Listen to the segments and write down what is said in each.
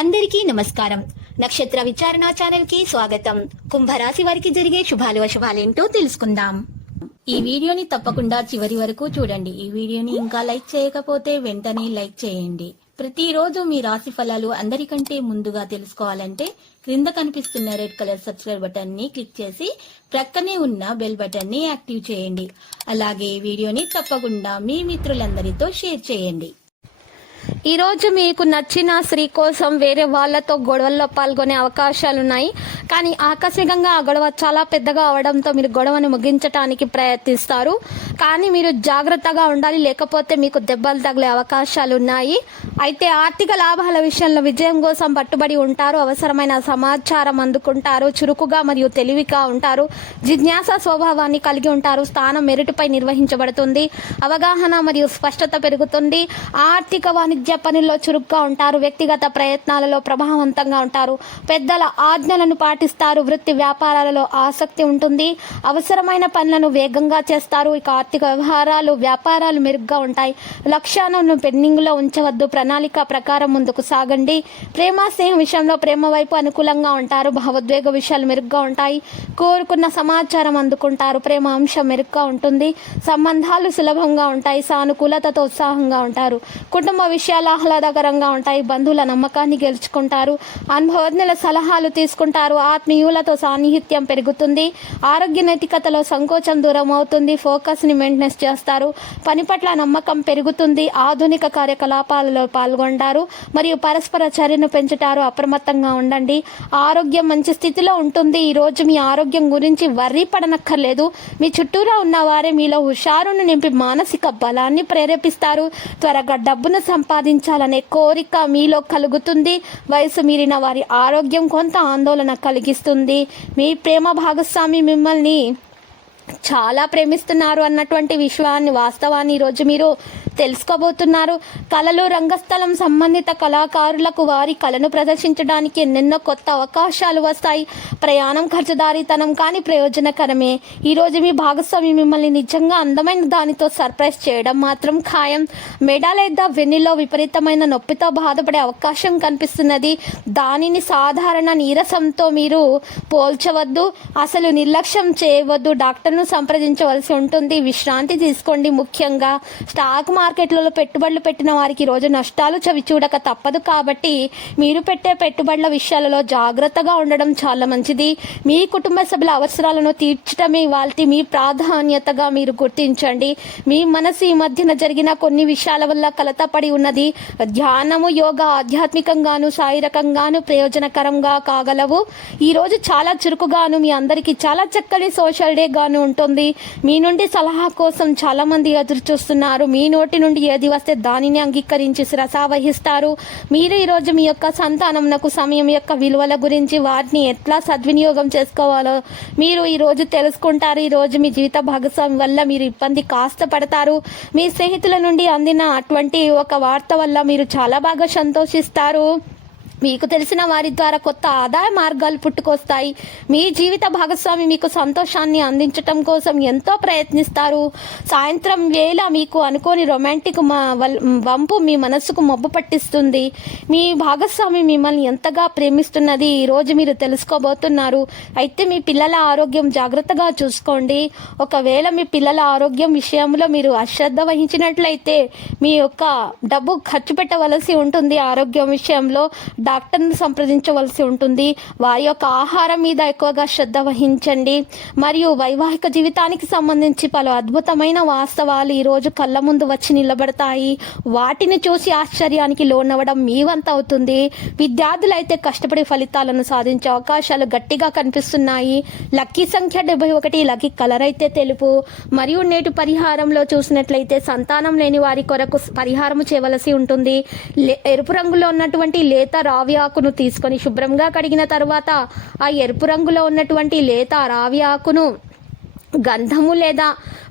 అందరికీ నమస్కారం. నక్షత్ర విచారణ ఛానల్ కి స్వాగతం. కుంభరాశి వారికి జరిగే శుభాలు అశుభాలేంటో తెలుసుకుందాం. ఈ వీడియోని తప్పకుండా చివరి వరకు చూడండి. ఈ వీడియోని ఇంకా లైక్ చేయకపోతే వెంటనే లైక్ చేయండి. ప్రతిరోజు మీ రాశి ఫలాలు అందరికంటే ముందుగా తెలుసుకోవాలంటే క్రింద కనిపిస్తున్న రెడ్ కలర్ సబ్స్క్రైబ్ బటన్ ని క్లిక్ చేసి ప్రక్కనే ఉన్న బెల్ బటన్ ని యాక్టివ్ చేయండి. అలాగే ఈ వీడియోని తప్పకుండా మీ మిత్రులందరితో షేర్ చేయండి. ఈ రోజు మీకు నచ్చిన స్త్రీ కోసం వేరే వాళ్ళతో గొడవల్లో పాల్గొనే అవకాశాలున్నాయి. కానీ ఆకస్మికంగా ఆ గొడవ చాలా పెద్దగా అవడంతో మీరు గొడవను ముగించడానికి ప్రయత్నిస్తారు. కానీ మీరు జాగ్రత్తగా ఉండాలి, లేకపోతే మీకు దెబ్బలు తగిలే అవకాశాలున్నాయి. అయితే ఆర్థిక లాభాల విషయంలో విజయం కోసం పట్టుబడి ఉంటారు. అవసరమైన సమాచారం అందుకుంటారు. చురుకుగా మరియు తెలివిగా ఉంటారు. జిజ్ఞాస స్వభావాన్ని కలిగి ఉంటారు. స్థానం మెరుటుపై నిర్వహించబడుతుంది. అవగాహన మరియు స్పష్టత పెరుగుతుంది. ఆర్థిక వాణిజ్య పనుల్లో చురుగ్గా ఉంటారు. వ్యక్తిగత ప్రయత్నాలలో ప్రభావవంతంగా ఉంటారు. పెద్దల ఆజ్ఞలను పాటిస్తారు. వృత్తి వ్యాపారాలలో ఆసక్తి ఉంటుంది. అవసరమైన పనులను వేగంగా చేస్తారు. ఇక ఆర్థిక వ్యవహారాలు వ్యాపారాలు మెరుగ్గా ఉంటాయి. లక్ష్యాలను పెండింగ్ లో ఉంచవద్దు. ప్రణాళిక ప్రకారం ముందుకు సాగండి. ప్రేమ స్నేహం విషయంలో ప్రేమ వైపు అనుకూలంగా ఉంటారు. భావోద్వేగ విషయాలు మెరుగ్గా ఉంటాయి. కోరుకున్న సమాచారం అందుకుంటారు. ప్రేమ అంశం మెరుగ్గా ఉంటుంది. సంబంధాలు సులభంగా ఉంటాయి. సానుకూలతతో ఉత్సాహంగా ఉంటారు. కుటుంబ విషయాలు ఆహ్లాదకరంగా ఉంటాయి. బంధువుల నమ్మకాన్ని గెలుచుకుంటారు. అనుభవజ్ఞుల సలహాలు తీసుకుంటారు. ఆత్మీయులతో సాన్నిహిత్యం పెరుగుతుంది. ఆరోగ్య నైతికతలో సంకోచం దూరం అవుతుంది. ఫోకస్ ని మెయింటెనెన్స్ చేస్తారు. పని పట్ల నమ్మకం పెరుగుతుంది. ఆధునిక కార్యకలాపాలలో పాల్గొంటారు మరియు పరస్పర చర్యను పెంచుతారు. అప్రమత్తంగా ఉండండి. ఆరోగ్యం మంచి స్థితిలో ఉంటుంది. ఈ రోజు మీ ఆరోగ్యం గురించి వర్రీ పడనక్కర్లేదు. మీ చుట్టూరా ఉన్న వారే మీలో హుషారును నింపి మానసిక బలాన్ని ప్రేరేపిస్తారు. త్వరగా డబ్బును సంపాదించాలనే కోరిక మీలో కలుగుతుంది. వయసు మీరిన వారి ఆరోగ్యం కొంత ఆందోళన కలిగిస్తుంది. మీ ప్రేమ భాగస్వామి మిమ్మల్ని చాలా ప్రేమిస్తున్నారు అన్నటువంటి వాస్తవాన్ని ఈరోజు మీరు తెలుసుకోబోతున్నారు. కళలు రంగస్థలం సంబంధిత కళాకారులకు వారి కళను ప్రదర్శించడానికి ఎన్నెన్నో కొత్త అవకాశాలు వస్తాయి. ప్రయాణం ఖర్చుదారీతనం కానీ ప్రయోజనకరమే. ఈరోజు మీ భాగస్వామి మిమ్మల్ని నిజంగా అందమైన దానితో సర్ప్రైజ్ చేయడం మాత్రం ఖాయం. మెడ లేదా వెన్నులో విపరీతమైన నొప్పితో బాధపడే అవకాశం కనిపిస్తున్నది. దానిని సాధారణ నీరసంతో మీరు పోల్చవద్దు. అసలు నిర్లక్ష్యం చేయవద్దు. డాక్టర్ను సంప్రదించవలసి ఉంటుంది. విశ్రాంతి తీసుకోండి. ముఖ్యంగా స్టాక్ మార్కెట్లలో పెట్టుబడులు పెట్టిన వారికి రోజు నష్టాలు చవి చూడక తప్పదు. కాబట్టి మీరు పెట్టే పెట్టుబడుల విషయాలలో జాగ్రత్తగా ఉండడం చాలా మంచిది. మీ కుటుంబ సభ్యుల అవసరాలను తీర్చడమే ఇవాల్టి మీ ప్రాధాన్యతగా మీరు గుర్తించండి. మీ మనసు ఈ మధ్యన జరిగిన కొన్ని విషయాల వల్ల కలతపడి ఉన్నది. ధ్యానము, యోగా ఆధ్యాత్మికంగాను శారీరకంగాను ప్రయోజనకరంగా కాగలవు. ఈ రోజు చాలా చురుకుగాను మీ అందరికీ చాలా చక్కని సోషల్ డే గాను ఉంటుంది. మీ నుండి సలహా కోసం చాలా మంది ఎదురు చూస్తున్నారు. మీ నోటి నుండి ఏది వస్తే దానిని అంగీకరించి శిరస వహిస్తారు. మీరు ఈరోజు మీ యొక్క సంతానంకు సమయం యొక్క విలువల గురించి వాటిని ఎట్లా సద్వినియోగం చేసుకోవాలో మీరు ఈరోజు తెలుసుకుంటారు. ఈరోజు మీ జీవిత భాగస్వామి వల్ల మీరు ఇబ్బంది కాస్త పడతారు. మీ స్నేహితుల నుండి అందిన అటువంటి ఒక వార్త వల్ల మీరు చాలా బాగా సంతోషిస్తారు. మీకు తెలిసిన వారి ద్వారా కొత్త ఆదాయ మార్గాలు పుట్టుకొస్తాయి. మీ జీవిత భాగస్వామి మీకు సంతోషాన్ని అందించటం కోసం ఎంతో ప్రయత్నిస్తారు. సాయంత్రం వేళ మీకు అనుకోని రొమాంటిక్ వంపు మీ మనస్సుకు మబ్బు పట్టిస్తుంది. మీ భాగస్వామి మిమ్మల్ని ఎంతగా ప్రేమిస్తున్నది ఈరోజు మీరు తెలుసుకోబోతున్నారు. అయితే మీ పిల్లల ఆరోగ్యం జాగ్రత్తగా చూసుకోండి. ఒకవేళ మీ పిల్లల ఆరోగ్యం విషయంలో మీరు అశ్రద్ధ వహించినట్లయితే మీ యొక్క డబ్బు ఖర్చు పెట్టవలసి ఉంటుంది. ఆరోగ్యం విషయంలో డాక్టర్ను సంప్రదించవలసి ఉంటుంది. వారి యొక్క ఆహారం మీద ఎక్కువగా శ్రద్ధ వహించండి. మరియు వైవాహిక జీవితానికి సంబంధించి పలు అద్భుతమైన వాస్తవాలు ఈరోజు కళ్ళ ముందు వచ్చి నిలబడతాయి. వాటిని చూసి ఆశ్చర్యానికి లోనవ్వడం మీ వంత అవుతుంది. విద్యార్థులైతే కష్టపడి ఫలితాలను సాధించే అవకాశాలు గట్టిగా కనిపిస్తున్నాయి. లక్కీ సంఖ్య 71. లక్కీ కలర్ అయితే తెలుపు. మరియు నేటి పరిహారంలో చూసినట్లయితే సంతానం లేని వారి కొరకు పరిహారం చేయవలసి ఉంటుంది. ఎరుపు రంగులో ఉన్నటువంటి లేత రావి ఆకును తీసుకొని శుభ్రంగా కడిగిన తర్వాత ఆ ఎరుపు రంగులో ఉన్నటువంటి లేత రావి ఆకును గంధము లేదా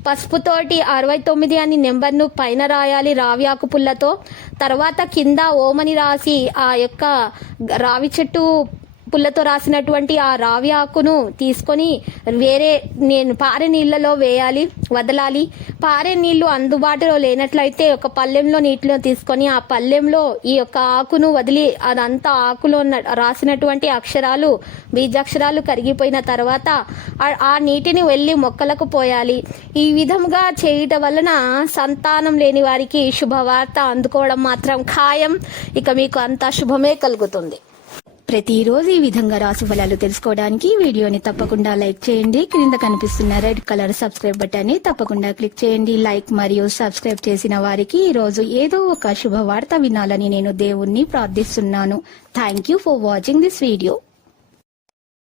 పసుపుతోటి 69 అని నెంబర్ను పైన రాయాలి రావి ఆకు పుల్లతో. తర్వాత కింద ఓమని రాసి ఆ యొక్క రావి చెట్టు పుల్లతో రాసినటువంటి ఆ రావి ఆకును తీసుకొని పారే నీళ్ళలో వేయాలి, వదలాలి. పారే నీళ్లు అందుబాటులో లేనట్లయితే ఒక పళ్ళెంలో నీటిలో తీసుకొని ఆ పళ్ళెంలో ఈ యొక్క ఆకును వదిలి అదంతా ఆకులో రాసినటువంటి అక్షరాలు, బీజాక్షరాలు కరిగిపోయిన తర్వాత ఆ నీటిని వెళ్ళి మొక్కలకు పోయాలి. ఈ విధంగా చేయటం వలన సంతానం లేని వారికి శుభవార్త అందుకోవడం మాత్రం ఖాయం. ఇక మీకు అంతా శుభమే కలుగుతుంది. ప్రతిరోజు ఈ విధంగా రాశి ఫలాలు తెలుసుకోవడానికి వీడియోని తప్పకుండా లైక్ చేయండి. క్రింద కనిపిస్తున్న రెడ్ కలర్ సబ్స్క్రైబ్ బటన్ ని తప్పకుండా క్లిక్ చేయండి. లైక్ మరియు సబ్స్క్రైబ్ చేసిన వారికి ఈ రోజు ఏదో ఒక శుభవార్త వినాలని నేను దేవుణ్ణి ప్రార్థిస్తున్నాను. Thank you for watching this video.